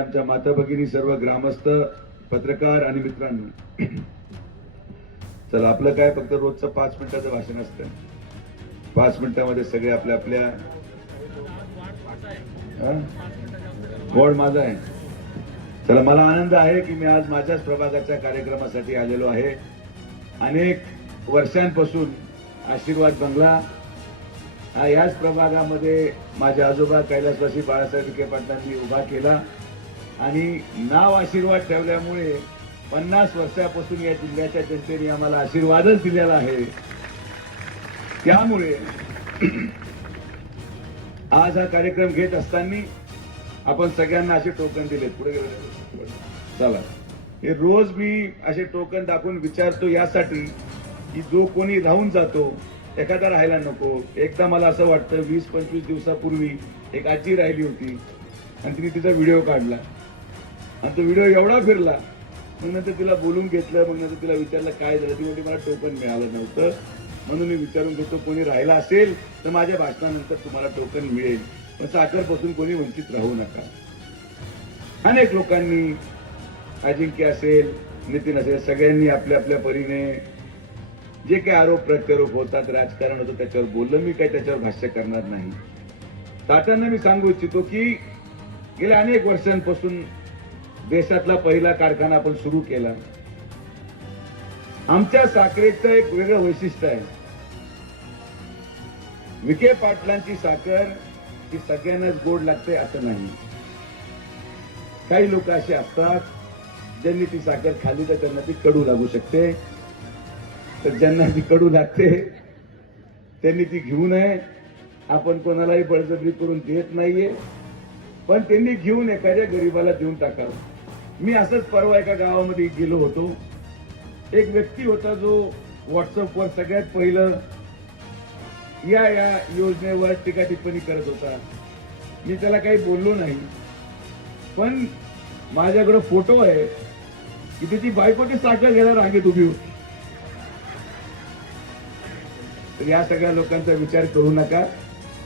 आमच्या माता भगिनी सर्व ग्रामस्थ पत्रकार आणि मित्रांनो. चला आपलं काय फक्त रोजचं पाच मिनिटाचं भाषण असतं. पाच मिनिटामध्ये सगळे आपल्या आपल्या. वॉर्ड माझा आहे. चला मला आनंद आहे की मी आज माझ्याच प्रभागाच्या कार्यक्रमासाठी आलेलो आहे. अनेक वर्षांपासून आशीर्वाद बंगला. हा याच प्रभागामध्ये माझे आजोबा कैलासवासी बाळासाहेब विखे पाटलांनी उभा केला. आणि नाव आशीर्वाद ठेवल्यामुळे पन्नास वर्षापासून या जिल्ह्याच्या जनतेने आम्हाला आशीर्वादच दिलेला आहे. त्यामुळे आज हा कार्यक्रम घेत असताना आपण सगळ्यांना असे टोकन दिले पुढे गेले. चला. हे रोज मी असे टोकन दाखवून विचारतो यासाठी की जो कोणी राहून जातो एखादा राहायला नको. एकदा मला असं वाटतं वीस पंचवीस दिवसापूर्वी एक आजी राहिली होती आणि तिने तिचा व्हिडिओ काढला. आणि तो व्हिडिओ एवढा फिरला मग नंतर तिला बोलून घेतलं मग नंतर तिला विचारलं काय झालं? ती म्हणजे मला टोकन मिळालं नव्हतं. म्हणून मी विचारून घेतो कोणी राहिला असेल तर माझ्या भाषणानंतर तुम्हाला टोकन मिळेल. पण साखरपासून कोणी वंचित राहू नका. अनेक लोकांनी अजिंक्य असेल नितीन असेल सगळ्यांनी आपल्या आपल्या परीने जे काही आरोप प्रत्यारोप होतात राजकारण होतं त्याच्यावर बोललं. मी काही त्याच्यावर भाष्य करणार नाही. तात्यांना मी सांगू इच्छितो की गेल्या अनेक वर्षांपासून देशातला पहिला कारखाना आपण सुरू केला. आमच्या साखरेचं एक वेगळं वैशिष्ट्य आहे. विखे पाटलांची साखर ही सगळ्यांनाच गोड लागते असं नाही. काही लोक असे असतात ज्यांनी ती साखर खाली तर त्यांना ती कडू लागू शकते. तर ज्यांना ती कडू लागते त्यांनी ती घेऊ नये. आपण कोणालाही बळजबरी करून देत नाहीये. पण त्यांनी घेऊन एखाद्या गरीबाला देऊन टाकावं. मी असंच परवा एका गावामध्ये गेलो होतो. एक व्यक्ती होता जो व्हॉट्सअपवर सगळ्यात पहिलं या या योजनेवर टीका टिप्पणी करत होता. मी त्याला काही बोललो नाही. पण माझ्याकडे फोटो आहे. की त्याची बायको साखर घ्यायला रांगेत उभी होती. तर या सगळ्या लोकांचा विचार करू नका.